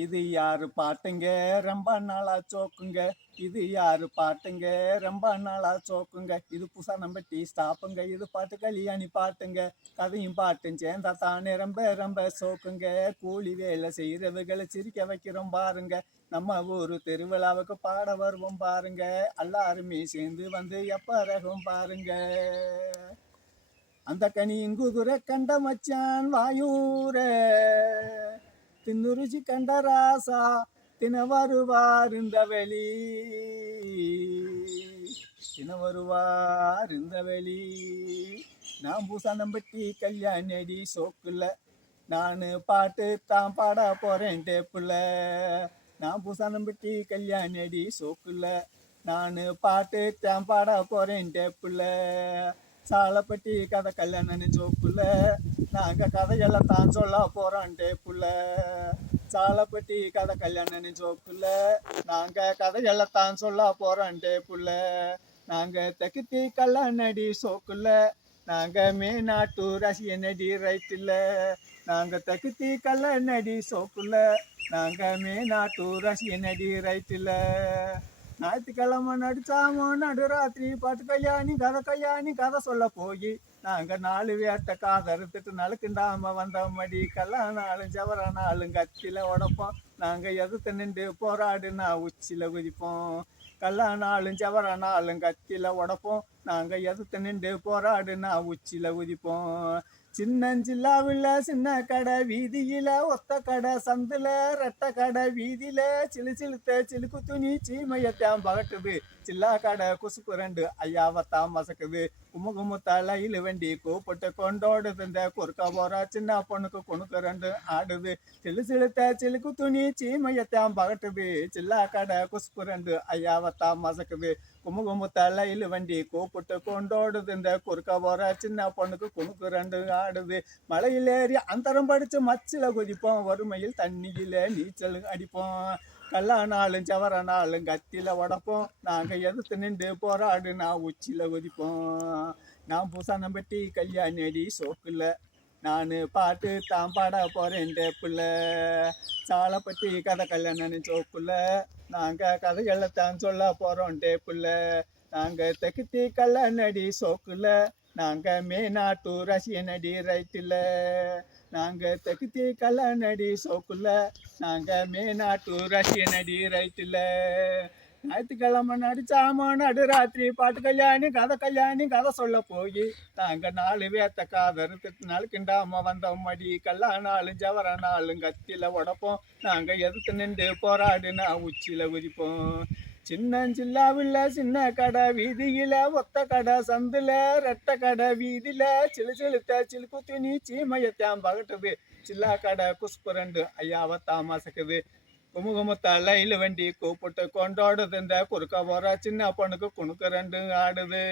இது யாரு பாட்டுங்க ரொம்ப நாளா சோக்குங்க. இது யாரு பாட்டுங்க ரொம்ப நாளா சோக்குங்க. இது புதுசா நம்ம டீ ஸ்டாப்புங்க. இது பாட்டு கல்யாணி பாட்டுங்க. கதையும் பாட்டும் சேர்ந்தா தானே ரொம்ப ரொம்ப சோக்குங்க. கூலி வேலை செய்யறவர்களை சிரிக்க வைக்கிறோம் பாருங்க. நம்ம ஊரு திருவிழாவுக்கு பாட வருவோம் பாருங்க. எல்லாருமே சேர்ந்து வந்து எப்ப ரகம் பாருங்க. அந்த கனியின் குதிரை கண்ட மச்சான் வாயூர தின்னுருச்சி கண்ட ராசா தின வருவார் இந்த வெளி. தின வருவார் இந்த வெளி. நான் பூசானம்பட்டி கல்யாணடி சோக்குல நான் பாட்டு தான் பாட போறேன் டேப்புல. நான் பூசானம்பட்டி கல்யாணடி சோக்குல நான் பாட்டு தான் பாட போறேன் டேப்புல. சாலப்பட்டி கதை கல்யாணம் ஜோக்குல நாங்க கதையெல்லாம் தான் சொல்ல போறோம் டேப்புல. சாலப்பட்டி கதை கல்யாணம் ஜோக்குல நாங்க கதையெல்லாம் தான் சொல்ல போறோம் டேப்புல. நாங்க தெக்குத்தி கல்யாணடி சோக்குல நாங்க மேநாட்டு ரசிகனடி ரைட்டில். நாங்க தெக்குத்தி கல்யாணடி சோக்குல நாங்க மேநாட்டு ரசிகனடி ரைட்டில். ஞாயிற்றுக்கிழமை நடிச்சாமோ நடுராத்திரி பாட்டு கல்யாணி கதை சொல்ல போய் நாங்க 4 வேட்டை காதறுத்துட்டு நலுக்குண்டாம வந்த மடி. கல்லானாலும் ஜவரானாலும் கத்தில உடப்போம். நாங்க எதிர்த்து நின்று போராடுனா உச்சில குதிப்போம். கல்லானாலும் ஜவரானாலும் கத்தில உடப்போம். நாங்க எதிர்த்து நின்று போராடுனா உச்சில குதிப்போம். சின்னஞ்சில்லாவில் சின்ன கடை வீதியில ஒத்த கடை சந்துல ரெட்ட கடை வீதியில சிலு சிலுத்த சிலுக்கு துணி சீமையத்தான் பகட்டுது. சில்லா கடை குசுக்கு 2 ஐயாவத்தான் மசக்குது. குமுகுமு தலையில் வண்டி கூப்பிட்டு கொண்டோடுது. இந்த குறுக்க போற சின்ன பொண்ணுக்கு குணுக்கு 2 ஆடுது. சிலு சிலுத்த சிலுக்கு துணி சீமையத்தான் பகட்டுது. சில்லா கடை குசுக்கு 2 ஐயாவத்தான் மசக்குது. குமுகுமு தலையில் வண்டி கூப்பிட்டு கொண்டோடுது. இந்த குறுக்க போற சின்ன பொண்ணுக்கு குணுக்கு 2 ஆடுது. மலையில் ஏறி அந்தரம் படிச்சு மச்சில குதிப்போம். வறுமையில் தண்ணியில நீச்சல் அடிப்போம். கல்லானாலும் ஜவரானாலும் கத்தில உடப்போம். நாங்க எதிர்த்து நின்று போராடுனா உச்சில குதிப்போம். நான் பூசானம்பட்டி கல்யாணடி சோக்குல நான் பாட்டு தான் பாட போறேன் டேப்புல. சாலப்பட்டி கதை கல்யாணம் சோக்குல நாங்க கதைகளை தான் சொல்ல போறோம் டேப்புல. நாங்க தெக்குத்தி கல்யாணடி சோக்குல நாங்க மேநாட்டு ரசிகனடி ரைட்டில். நாங்க தெக்குத்தி கல்யாணடி சோக்குல நாங்க மேநாட்டு ரசிகனடி ரைட்டில். ஞாயிற்றுக்கிழமை நடிச்சாமோ நடுராத்திரி பாட்டு கல்யாணி கதை சொல்ல போய் நாங்க 4 வேத்த காதறுத்துட்டு நலுக்குண்டாம வந்த மடி. கல்லானாலும் ஜவரானாலும் கத்தில உடப்போம். நாங்க எதிர்த்து நின்று போராடுனா உச்சில குதிப்போம். சின்னஞ்சில்லாவில் சின்ன கடை வீதியில ஒத்த கடை சந்துல ரெட்ட கடை வீதியில சிலு சிலுத்த சிலுக்கு துணி சீமையத்தான் பகட்டுது. சில்லா கடை குசுக்கு 2 ஐயாவத்தான் மசக்குது. குமுகுமு தலையில் வண்டி கூப்பிட்டு கொண்டோடுது. இந்த குறுக்க போற சின்ன பொண்ணுக்கு குணுக்கு 2 ஆடுது.